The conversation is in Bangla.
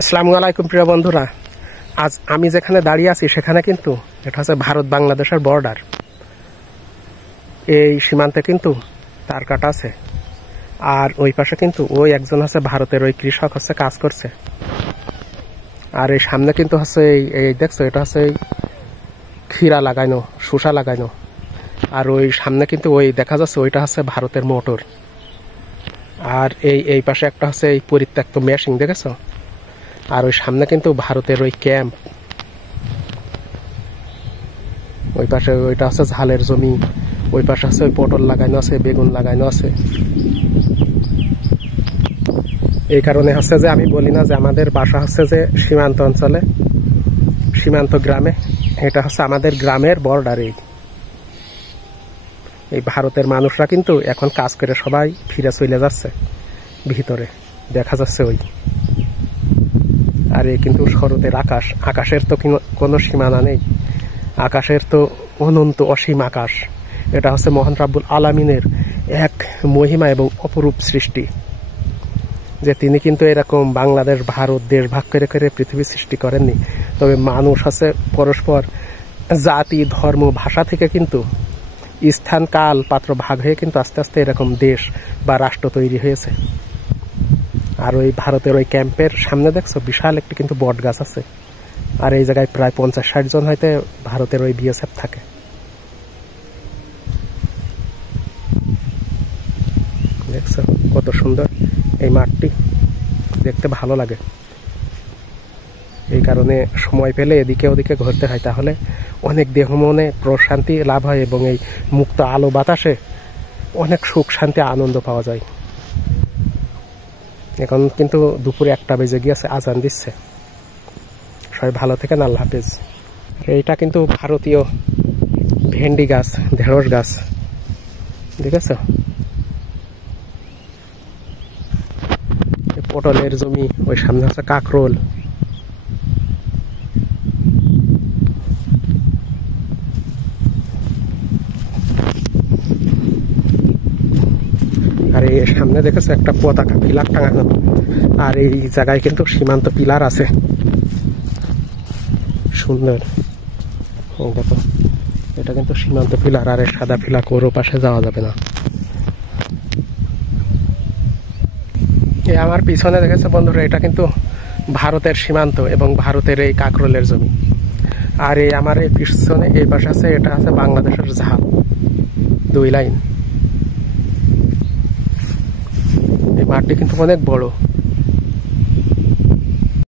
আসসালামু আলাইকুম প্রিয় বন্ধুরা, আজ আমি যেখানে দাঁড়িয়ে আছি সেখানে কিন্তু এটা হচ্ছে ভারত বাংলাদেশের বর্ডার। এই সীমান্তে কিন্তু তার কাটা আছে, আর ওই পাশে কিন্তু ওই একজন আছে ভারতের ওই কৃষক হচ্ছে কাজ করছে। আর এই সামনে কিন্তু হচ্ছে এই দেখছো, এটা হচ্ছে ক্ষীরা লাগাইনো, শসা লাগাইনো। আর ওই সামনে কিন্তু ওই দেখা যাচ্ছে ওইটা হচ্ছে ভারতের মোটর। আর এই পাশে একটা হচ্ছে এই পরিত্যক্ত মেশিন দেখেছো। আর ওই সামনে কিন্তু ভারতের ওই ক্যাম্প, ওই পাশে ওইটা আছে ঝালের জমি, ওই পাশে আছে ওই পটল লাগানো আছে, বেগুন লাগানো আছে। এই কারণে হচ্ছে যে আমি বলি না যে আমাদের বাসা হচ্ছে যে সীমান্ত অঞ্চলে, সীমান্ত গ্রামে। এটা হচ্ছে আমাদের গ্রামের বর্ডারে। এই ভারতের মানুষরা কিন্তু এখন কাজ করে সবাই ফিরে চলে যাচ্ছে ভিতরে, দেখা যাচ্ছে ওই। আর এই কিন্তু শরতের আকাশ, আকাশের তো কোনো সীমানা নেই, আকাশের তো অনন্ত অসীম আকাশ। এটা হচ্ছে মহান রাব্বুল আলামিনের এক মহিমা এবং অপরূপ সৃষ্টি, যে তিনি কিন্তু এরকম বাংলাদেশ ভারত দেশ ভাগ করে করে পৃথিবী সৃষ্টি করেননি। তবে মানুষ আছে পরস্পর জাতি ধর্ম ভাষা থেকে কিন্তু স্থান কাল পাত্র ভাগ হয়ে কিন্তু আস্তে আস্তে এরকম দেশ বা রাষ্ট্র তৈরি হয়েছে। আর ওই ভারতের ওই ক্যাম্পের সামনে দেখছো বিশাল একটি কিন্তু বট গাছ আছে। আর এই জায়গায় প্রায় 50-60 জন হয়তো ভারতের ওই বিএসএফ থাকে। দেখছো কত সুন্দর এই মাঠটি, দেখতে ভালো লাগে। এই কারণে সময় পেলে এদিকে ওদিকে ঘুরতে হয়, তাহলে অনেক দেহ মনে প্রশান্তি লাভ হয় এবং এই মুক্ত আলো বাতাসে অনেক সুখ শান্তি আনন্দ পাওয়া যায়। এখন কিন্তু দুপুরে 1টা বেজে গিয়েছে, আজান দিচ্ছে। সবাই ভালো থেকেন, আল্লাহ হাফেজ। এইটা কিন্তু ভারতীয় ভেন্ডি গাছ, ঢেঁড়স গাছ, দেখেছ। পটলের জমি, ওই সামনে আছে কাঁকরোল। আর এই সামনে দেখেছে একটা পতাকা পিলার টাঙানো। আর এই জায়গায় কিন্তু সীমান্ত পিলার আছে, সুন্দর। দেখো এটা কিন্তু সীমান্ত পিলার, আর সাদা পিলার ওর পাশে যাওয়া যাবে না। আমার পিছনে দেখেছে বন্ধুরা, এটা কিন্তু ভারতের সীমান্ত এবং ভারতের এই কাঁকরোলের জমি। আর এই আমার এই পিছনে এই পাশে আছে, এটা আছে বাংলাদেশের ঝাল, 2 লাইন। এই মাঠটি কিন্তু অনেক বড়।